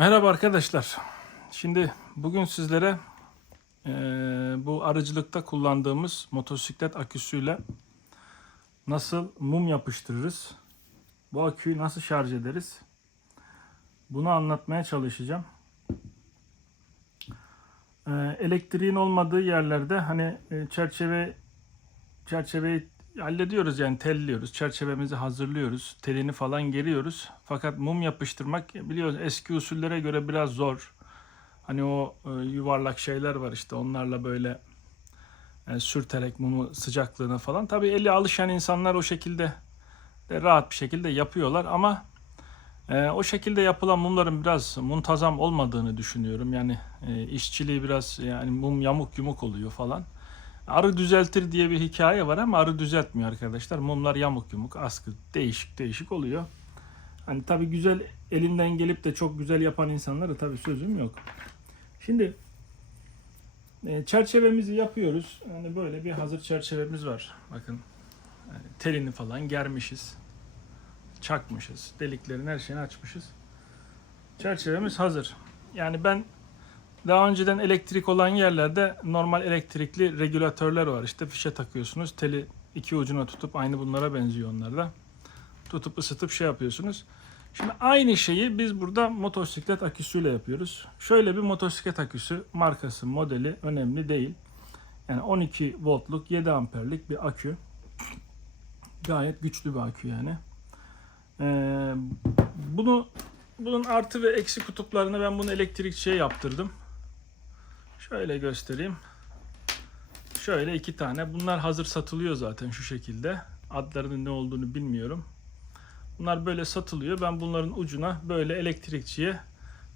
Merhaba arkadaşlar. Şimdi bugün sizlere eee, bu arıcılıkta kullandığımız motosiklet aküsüyle nasıl mum yapıştırırız, bu aküyü nasıl şarj ederiz, bunu anlatmaya çalışacağım. Eee, elektriğin olmadığı yerlerde hani e, çerçeve çerçeveyi hallediyoruz yani telliyoruz. Çerçevemizi hazırlıyoruz. Telini falan geriyoruz. Fakat mum yapıştırmak biliyoruz eski usullere göre biraz zor. Hani o e, yuvarlak şeyler var işte onlarla böyle e, sürterek mumu sıcaklığına falan. Tabii eli alışan insanlar o şekilde de rahat bir şekilde yapıyorlar ama e, o şekilde yapılan mumların biraz muntazam olmadığını düşünüyorum. Yani e, işçiliği biraz yani mum yamuk yumuk oluyor falan. Arı düzeltir diye bir hikaye var ama arı düzeltmiyor arkadaşlar. Mumlar yamuk yumuk, askı değişik değişik oluyor. Hani tabi güzel elinden gelip de çok güzel yapan insanlara tabi sözüm yok. Şimdi e, çerçevemizi yapıyoruz. Yani böyle bir hazır çerçevemiz var. Bakın yani telini falan germişiz. Çakmışız. Deliklerin her şeyini açmışız. Çerçevemiz hazır. Yani ben daha önceden elektrik olan yerlerde normal elektrikli regülatörler var. İşte fişe takıyorsunuz. Teli iki ucuna tutup aynı bunlara benziyor onlar da. Tutup ısıtıp şey yapıyorsunuz. Şimdi aynı şeyi biz burada motosiklet aküsüyle yapıyoruz. Şöyle bir motosiklet aküsü markası, modeli önemli değil. Yani 12 voltluk 7 amperlik bir akü. Gayet güçlü bir akü yani. Ee, bunu bunun artı ve eksi kutuplarını ben bunu elektrikçiye yaptırdım. Şöyle göstereyim. Şöyle iki tane. Bunlar hazır satılıyor zaten şu şekilde. Adlarının ne olduğunu bilmiyorum. Bunlar böyle satılıyor. Ben bunların ucuna böyle elektrikçiye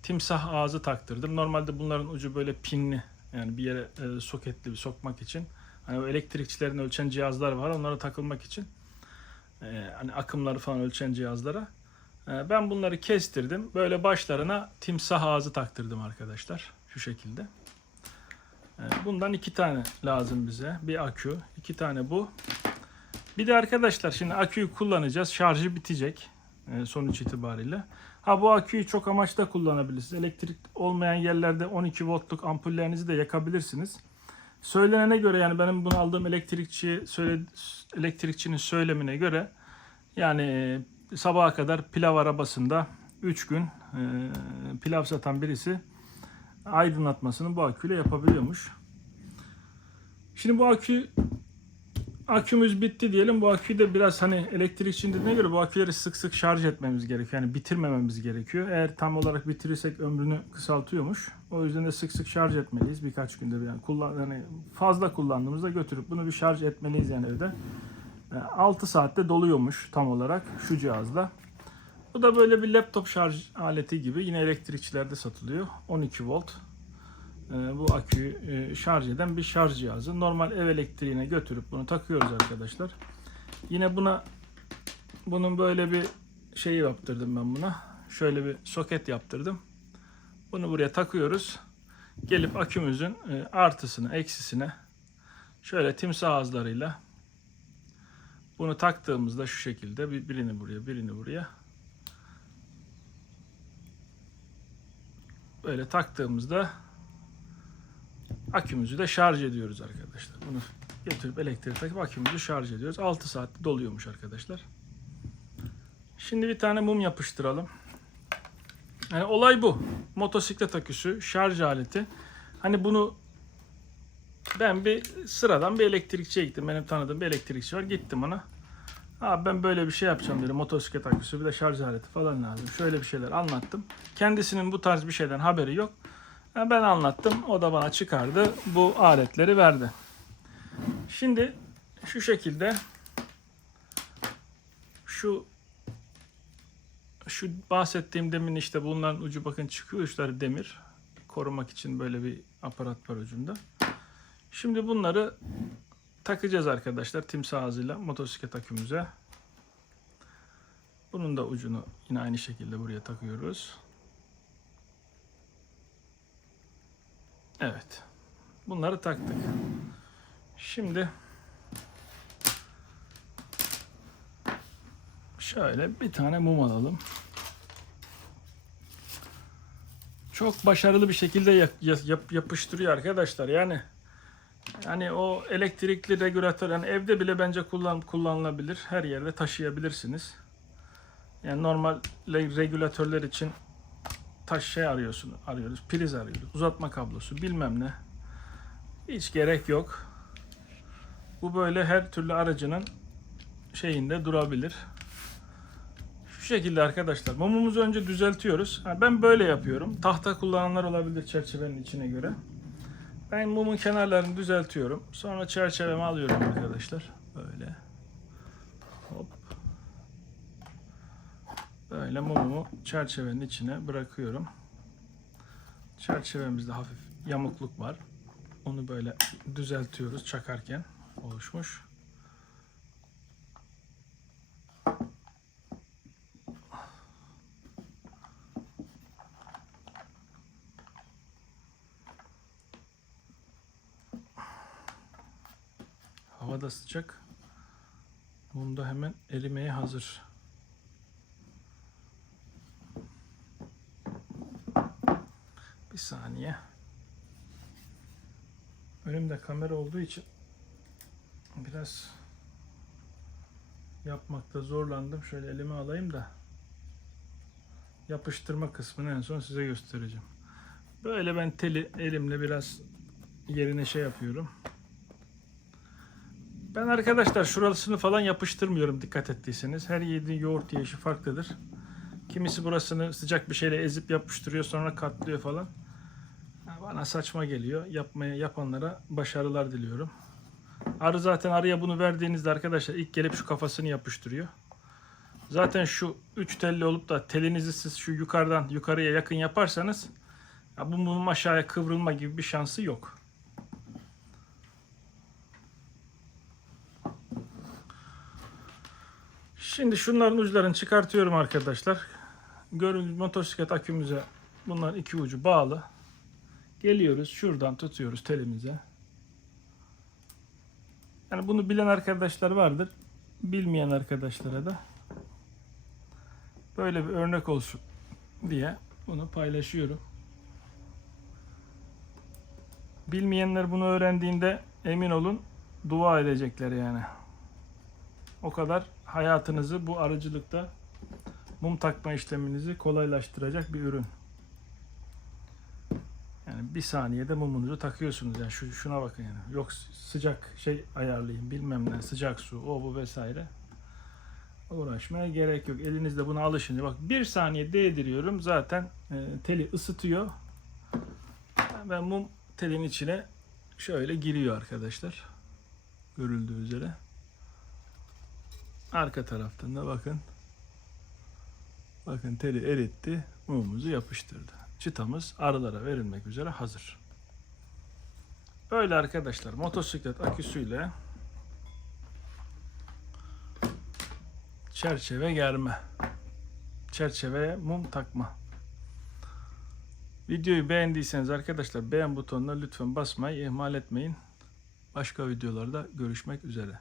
timsah ağzı taktırdım. Normalde bunların ucu böyle pinli. Yani bir yere e, soketli bir sokmak için. Hani o elektrikçilerin ölçen cihazlar var. Onlara takılmak için. E, hani akımları falan ölçen cihazlara. E, ben bunları kestirdim. Böyle başlarına timsah ağzı taktırdım arkadaşlar. Şu şekilde. Bundan iki tane lazım bize. Bir akü, iki tane bu. Bir de arkadaşlar şimdi aküyü kullanacağız. Şarjı bitecek e, sonuç itibariyle. Ha bu aküyü çok amaçta kullanabilirsiniz. Elektrik olmayan yerlerde 12 voltluk ampullerinizi de yakabilirsiniz. Söylenene göre yani benim bunu aldığım elektrikçi söyle, elektrikçinin söylemine göre yani e, sabaha kadar pilav arabasında 3 gün e, pilav satan birisi aydınlatmasını bu aküyle yapabiliyormuş. Şimdi bu akü akümüz bitti diyelim. Bu aküyü de biraz hani elektrikçinin dediğine göre bu aküleri sık sık şarj etmemiz gerekiyor. Yani bitirmememiz gerekiyor. Eğer tam olarak bitirirsek ömrünü kısaltıyormuş. O yüzden de sık sık şarj etmeliyiz birkaç günde bir. Yani kullan yani fazla kullandığımızda götürüp bunu bir şarj etmeliyiz yani evde. 6 saatte doluyormuş tam olarak şu cihazla. Bu da böyle bir laptop şarj aleti gibi yine elektrikçilerde satılıyor. 12 volt. Ee, bu aküyü e, şarj eden bir şarj cihazı. Normal ev elektriğine götürüp bunu takıyoruz arkadaşlar. Yine buna bunun böyle bir şeyi yaptırdım ben buna. Şöyle bir soket yaptırdım. Bunu buraya takıyoruz. Gelip akümüzün e, artısını, eksisine şöyle timsah ağızlarıyla bunu taktığımızda şu şekilde bir- birini buraya, birini buraya böyle taktığımızda akümüzü de şarj ediyoruz arkadaşlar. Bunu götürüp elektriğe takıp akümüzü şarj ediyoruz. 6 saatte doluyormuş arkadaşlar. Şimdi bir tane mum yapıştıralım. Yani olay bu. Motosiklet aküsü, şarj aleti. Hani bunu ben bir sıradan bir elektrikçiye gittim. Benim tanıdığım bir elektrikçi var. Gittim ona. Abi ben böyle bir şey yapacağım dedi. Motosiklet aküsü bir de şarj aleti falan lazım. Şöyle bir şeyler anlattım. Kendisinin bu tarz bir şeyden haberi yok. Ha, Ben anlattım. O da bana çıkardı. Bu aletleri verdi. Şimdi şu şekilde şu şu bahsettiğim demin işte bunların ucu bakın çıkıyor uçları demir. Korumak için böyle bir aparat var ucunda. Şimdi bunları takacağız arkadaşlar timsah ağzıyla motosiklet akümüze. Bunun da ucunu yine aynı şekilde buraya takıyoruz. Evet. Bunları taktık. Şimdi şöyle bir tane mum alalım. Çok başarılı bir şekilde yap- yap- yapıştırıyor arkadaşlar. Yani yani o elektrikli regülatör yani evde bile bence kullan kullanılabilir. Her yerde taşıyabilirsiniz. Yani normal le- regülatörler için taş şey arıyorsun, arıyoruz, priz arıyoruz, uzatma kablosu, bilmem ne. Hiç gerek yok. Bu böyle her türlü aracının şeyinde durabilir. Şu şekilde arkadaşlar. Mumumuzu önce düzeltiyoruz. Ben böyle yapıyorum. Tahta kullananlar olabilir çerçevenin içine göre. Ben mumun kenarlarını düzeltiyorum. Sonra çerçevemi alıyorum arkadaşlar. Böyle. Hop. Böyle mumumu çerçevenin içine bırakıyorum. Çerçevemizde hafif yamukluk var. Onu böyle düzeltiyoruz çakarken oluşmuş. Hava da sıcak. Mum da hemen erimeye hazır. Bir saniye. Önümde kamera olduğu için biraz yapmakta zorlandım. Şöyle elime alayım da yapıştırma kısmını en son size göstereceğim. Böyle ben teli elimle biraz yerine şey yapıyorum. Ben arkadaşlar şurasını falan yapıştırmıyorum dikkat ettiyseniz. Her yediğin yoğurt yiyişi farklıdır. Kimisi burasını sıcak bir şeyle ezip yapıştırıyor sonra katlıyor falan. Bana saçma geliyor. Yapmaya yapanlara başarılar diliyorum. Arı zaten arıya bunu verdiğinizde arkadaşlar ilk gelip şu kafasını yapıştırıyor. Zaten şu üç telli olup da telinizi siz şu yukarıdan yukarıya yakın yaparsanız ya bu mum aşağıya kıvrılma gibi bir şansı yok. Şimdi şunların uçlarını çıkartıyorum arkadaşlar. Gördüğünüz motosiklet akümüze bunların iki ucu bağlı. Geliyoruz şuradan tutuyoruz telimize. Yani bunu bilen arkadaşlar vardır. Bilmeyen arkadaşlara da böyle bir örnek olsun diye bunu paylaşıyorum. Bilmeyenler bunu öğrendiğinde emin olun dua edecekler yani. O kadar hayatınızı bu aracılıkta mum takma işleminizi kolaylaştıracak bir ürün. Yani bir saniyede mumunuzu takıyorsunuz yani şu şuna bakın yani. Yok sıcak şey ayarlayayım bilmem ne sıcak su o bu vesaire. Uğraşmaya gerek yok. Elinizde buna alışınca bak bir saniye değdiriyorum zaten e, teli ısıtıyor. Ve mum telin içine şöyle giriyor arkadaşlar. Görüldüğü üzere. Arka taraftan da bakın. Bakın teli eritti. Mumumuzu yapıştırdı. Çıtamız arılara verilmek üzere hazır. Böyle arkadaşlar motosiklet aküsüyle çerçeve germe. Çerçeveye mum takma. Videoyu beğendiyseniz arkadaşlar beğen butonuna lütfen basmayı ihmal etmeyin. Başka videolarda görüşmek üzere.